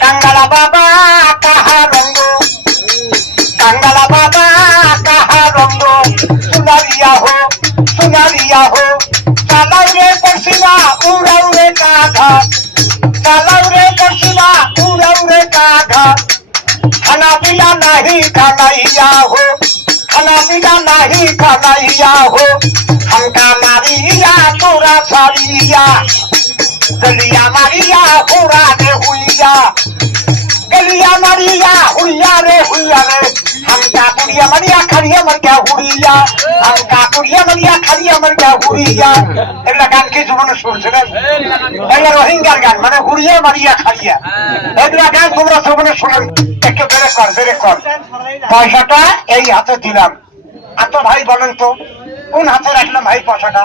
कांगला बाबा कहा रंगो, कांगला बाबा कहा रंगो, सुनारिया हो, चालाऊ रे परसिवा उड़ाऊ रे काघा, चालाऊ रे परसिवा उड़ाऊ रे काघा, खाना पीना नहीं खानाइया हो, खाना पीना नहीं खानाइया हो, हमका मारिया तोरा सारिया, गलिया मारिया पूरा दे हुइया, गलिया मारिया हुइया रे, हमका पुड़िया मरिया खड़िया मर क्या हुइया, हमका पुड़िया मरिया खड़िया मर क्या हुइया। এগুলা গান কি জীবনে শুনছিলেন? এগুলা রোহিঙ্গার গান, মানে হুড়িয়া মারিয়া খাইয়া। এগুলা গান তোমরা জীবনে শুনেন? একটু বেরে কর। পয়সাটা এই হাতে দিলাম। আর তো ভাই বলেন তো কোন হাতে রাখলাম ভাই পয়সাটা?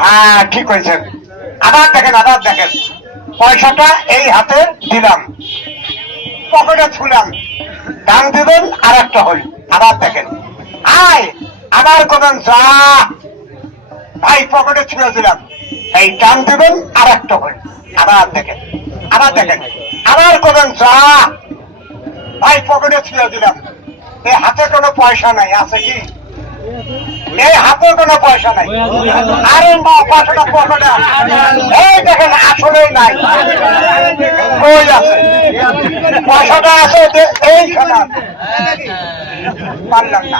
হ্যাঁ ঠিক হয়েছেন। আবার দেখেন পয়সাটা এই হাতে দিলাম, পকেটে ছুলাম, দাম দিবেন আর একটা হল। আবার দেখেন আবার করবেন যা, ভাই পকেটে ছুঁড়ে দিলাম, এই দাম দিবেন আর একটা হল। আবার দেখেন আবার করবেন যা, ভাই পকেটে ছুঁড়ে দিলাম, এই হাতে কোনো পয়সা নাই, আছে কি? এই হাতে কোনো পয়সা নাই, আরে পয়সাটা পকেটে, এই দেখেন আসলেই নাই, ওই আছে পয়সাটা আছে এইখানে, পারলাম না।